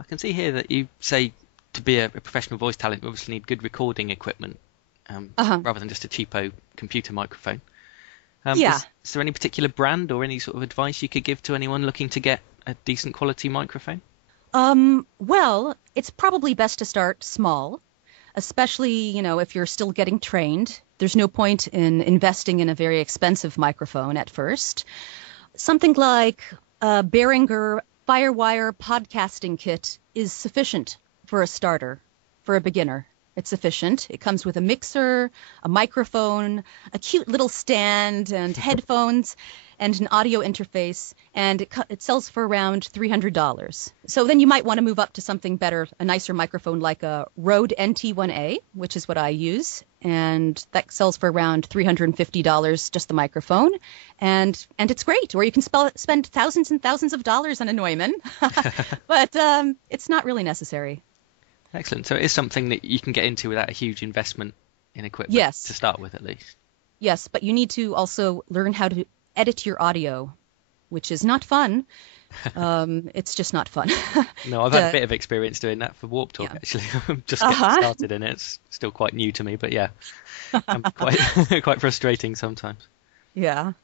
I can see here that you say to be a professional voice talent, you obviously need good recording equipment, rather than just a cheapo computer microphone. Yeah. Is there any particular brand or any sort of advice you could give to anyone looking to get a decent quality microphone? Well, it's probably best to start small, especially, if you're still getting trained. There's no point in investing in a very expensive microphone at first. Something like a Behringer Firewire podcasting kit is sufficient for a starter, for a beginner. It's sufficient. It comes with a mixer, a microphone, a cute little stand, and headphones, and an audio interface, and it sells for around $300. So then you might want to move up to something better, a nicer microphone like a Rode NT1A, which is what I use, and that sells for around $350, just the microphone, and it's great. Or you can spend thousands and thousands of dollars on a Neumann, but it's not really necessary. Excellent. So it is something that you can get into without a huge investment in equipment. Yes. To start with, at least. Yes, but you need to also learn how to edit your audio, which is not fun. It's just not fun. No, I've had a bit of experience doing that for WarpTalk, actually. I'm just getting started in it. It's still quite new to me, but yeah, quite frustrating sometimes. Yeah.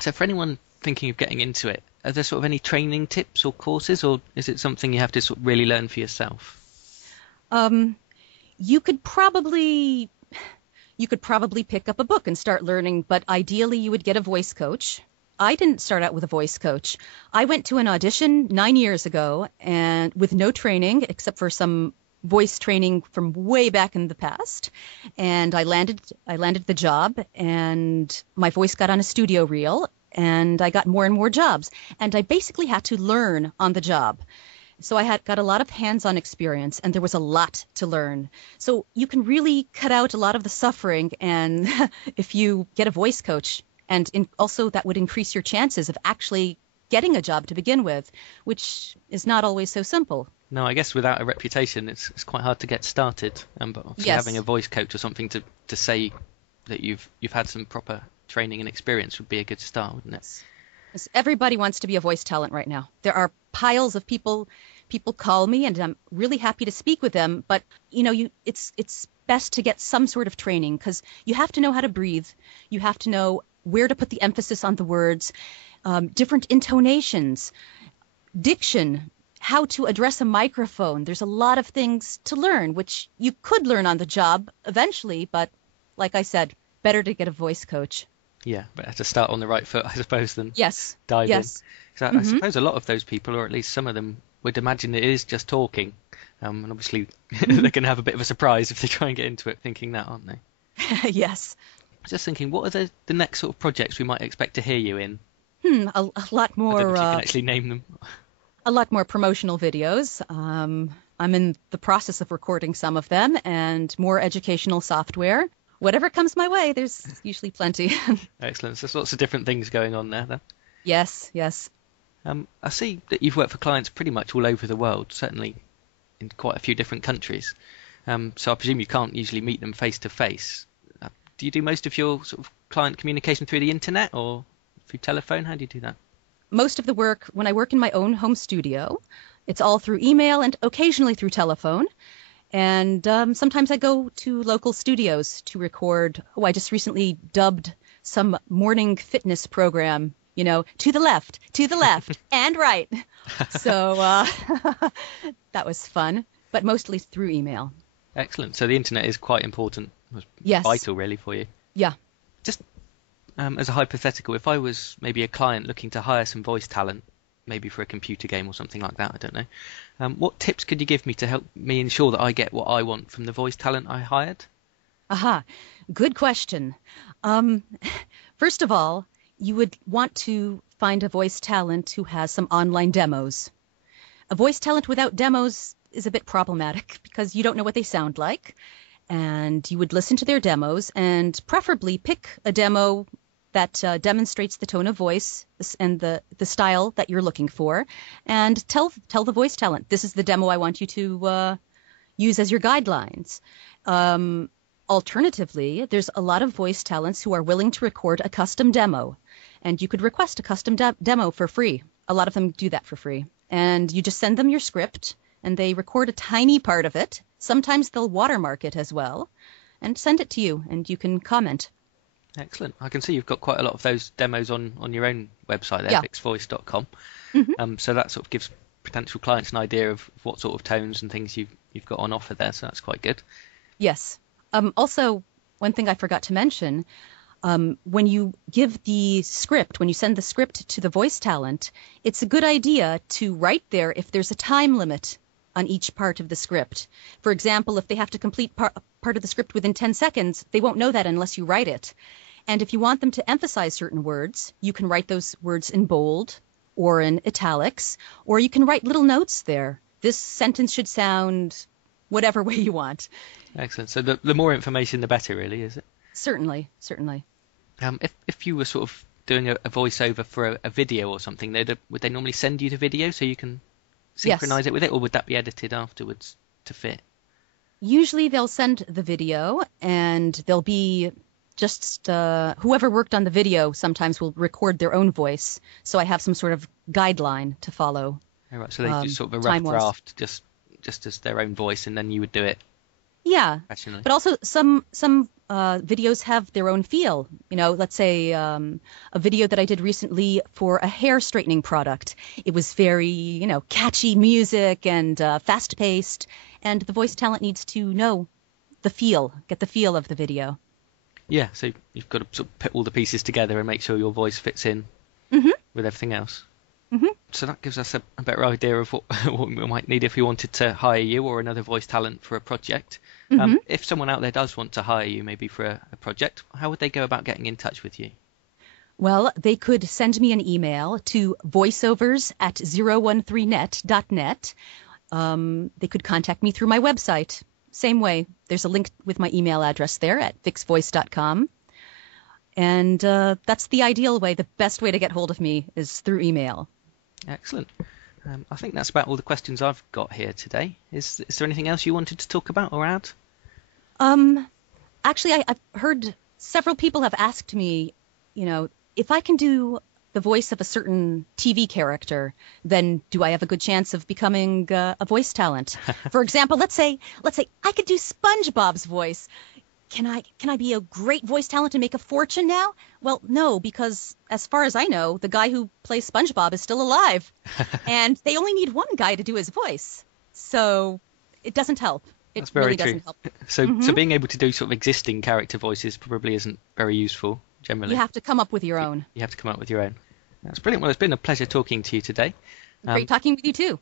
So for anyone thinking of getting into it, are there sort of any training tips or courses, or is it something you have to sort of really learn for yourself? You could probably pick up a book and start learning, but ideally you would get a voice coach. I didn't start out with a voice coach. I went to an audition 9 years ago and with no training except for some voice training from way back in the past, and I landed the job, and my voice got on a studio reel, and I got more and more jobs, and I basically had to learn on the job. So I got a lot of hands-on experience, and there was a lot to learn. So you can really cut out a lot of the suffering, and if you get a voice coach, and also that would increase your chances of actually getting a job to begin with, which is not always so simple. No, I guess without a reputation, it's quite hard to get started. But obviously having a voice coach or something to say that you've had some proper training and experience would be a good start, wouldn't it? Everybody wants to be a voice talent right now. There are piles of people call me, and I'm really happy to speak with them. But it's best to get some sort of training, because you have to know how to breathe. You have to know where to put the emphasis on the words, different intonations, diction, how to address a microphone. There's a lot of things to learn, which you could learn on the job eventually. But like I said, better to get a voice coach. Yeah, but have to start on the right foot, I suppose, than dive in. So I suppose a lot of those people, or at least some of them, would imagine it is just talking. And obviously they're going to have a bit of a surprise if they try and get into it thinking that, aren't they? Yes. I was just thinking, what are the next sort of projects we might expect to hear you in? A lot more. I don't know if you can actually name them. A lot more promotional videos. I'm in the process of recording some of them, and more educational software. Whatever comes my way, there's usually plenty. Excellent. So there's lots of different things going on there, then. Yes. I see that you've worked for clients pretty much all over the world, certainly in quite a few different countries. So I presume you can't usually meet them face to face. Do you do most of your sort of client communication through the internet or through telephone? How do you do that? Most of the work, when I work in my own home studio, it's all through email and occasionally through telephone. And sometimes I go to local studios to record. I just recently dubbed some morning fitness program, to the left, and right. So that was fun, but mostly through email. Excellent. So the internet is quite important. Yes. Vital, really, for you. Yeah. Just as a hypothetical, if I was maybe a client looking to hire some voice talent, maybe for a computer game or something like that, I don't know. What tips could you give me to help me ensure that I get what I want from the voice talent I hired? Good question. First of all, you would want to find a voice talent who has some online demos. A voice talent without demos is a bit problematic because you don't know what they sound like. And you would listen to their demos and preferably pick a demo that demonstrates the tone of voice and the style that you're looking for, and tell the voice talent, this is the demo I want you to use as your guidelines. Alternatively, there's a lot of voice talents who are willing to record a custom demo, and you could request a custom demo for free. A lot of them do that for free. And you just send them your script, and they record a tiny part of it. Sometimes they'll watermark it as well and send it to you, and you can comment. Excellent. I can see you've got quite a lot of those demos on your own website there, Yeah. fixvoice.com. Mm-hmm. So that sort of gives potential clients an idea of what sort of tones and things you've got on offer there. So that's quite good. Yes. Also, one thing I forgot to mention, when you give the script, when you send the script to the voice talent, it's a good idea to write there if there's a time limit on each part of the script. For example, if they have to complete part of the script within 10 seconds, they won't know that unless you write it. And if you want them to emphasize certain words, you can write those words in bold or in italics, or you can write little notes there. This sentence should sound whatever way you want. Excellent. So the more information, the better, really, is it? Certainly. If you were sort of doing a voiceover for a video or something, would they normally send you the video so you can synchronize it with it, or would that be edited afterwards to fit? Usually they'll send the video, and they'll be just whoever worked on the video sometimes will record their own voice. So I have some sort of guideline to follow. All right, so they just sort of a rough draft, just as their own voice, and then you would do it. Yeah, professionally. But also some videos have their own feel. You know, let's say a video that I did recently for a hair straightening product. It was very, catchy music and fast-paced, and the voice talent needs to know get the feel of the video. Yeah, so you've got to sort of put all the pieces together and make sure your voice fits in with everything else. Mm-hmm. So that gives us a better idea of what we might need if we wanted to hire you or another voice talent for a project. If someone out there does want to hire you maybe for a project, how would they go about getting in touch with you? Well, they could send me an email to voiceovers@013net.net. They could contact me through my website. Same way. There's a link with my email address there at fixvoice.com. And that's the ideal way. The best way to get hold of me is through email. Excellent. I think that's about all the questions I've got here today. Is there anything else you wanted to talk about or add? Actually, I've heard several people have asked me, if I can do the voice of a certain TV character, then do I have a good chance of becoming a voice talent? For example, let's say I could do SpongeBob's voice. Can I be a great voice talent and make a fortune now? Well, no, because as far as I know, the guy who plays SpongeBob is still alive. And they only need one guy to do his voice. So it doesn't help. That's very really true. Doesn't help. So being able to do sort of existing character voices probably isn't very useful, generally. You have to come up with your own. You have to come up with your own. That's brilliant. Well, it's been a pleasure talking to you today. Great talking with you too.